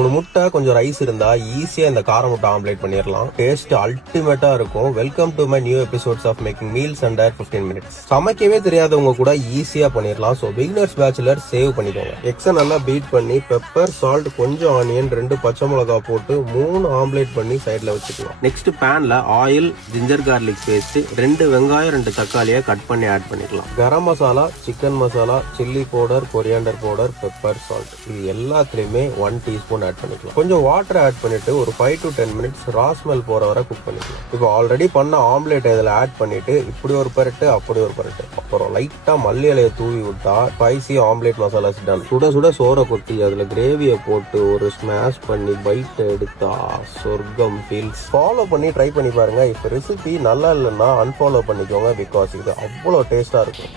3 முட்டை கொஞ்சம் ரைஸ் இருந்தா ஈஸியா இந்த கார முட்டை ஆம்லேட் பண்ணிடலாம். டேஸ்ட் அல்டிமேட்டா இருக்கும். Welcome to my new episodes of making meals under 15 minutes. சமைக்கவே தெரியாதவங்க கூட ஈஸியா பண்ணிடலாம். சோ பிகினர்ஸ் பேச்சுலர் சேவ் பண்ணிக்கோங்க. எக்ஸை நல்லா பீட் பண்ணி பெப்பர், சால்ட், கொஞ்சம் ஆனியன், 2 பச்சை மிளகாய் போட்டு 3 ஆம்லேட் பண்ணி சைட்ல வச்சுக்கலாம். Next பேன்ல oil, ginger garlic paste, 2 வெங்காயம், 2 தக்காளியை கட் பண்ணி ஆட் பண்ணிக்கலாம். Garam masala, chicken masala, chilli powder, coriander powder, pepper, salt, இது எல்லாத்துலயுமே 1 டீஸ்பூன் ஆட் பண்ணிக்கலாம். கொஞ்சம் வாட்டர் ஆட் பண்ணிட்டு ஒரு 5 to 10 minutes ரா ஸ்மெல் போற வரை குக் பண்ணிக்கலாம். இப்போ ஆல்ரெடி பண்ண ஆம்லேட் இதுல ஆட் பண்ணிட்டு இப்படி ஒரு பரட்டு, அப்படி ஒரு பரட்டு, அப்புறம் லைட்டா மல்லி இலையை தூவி விட்டா ஸ்பைசி ஆம்லேட் மசாலா டன். சுட சுட சோறை கொட்டி அதுல கிரேவியை போட்டு ஒரு ஸ்மாஷ் பண்ணி பைட் எடுத்தா சொர்க்கம் ஃபீல்ஸ். ஃபாலோ பண்ணி ட்ரை பண்ணி பாருங்க. இப்ப ரெசிபி நல்லா இல்லைன்னா அன்ஃபாலோ பண்ணிக்கோங்க. பிகாஸ் இது அவ்வளோ டேஸ்டா இருக்கும்.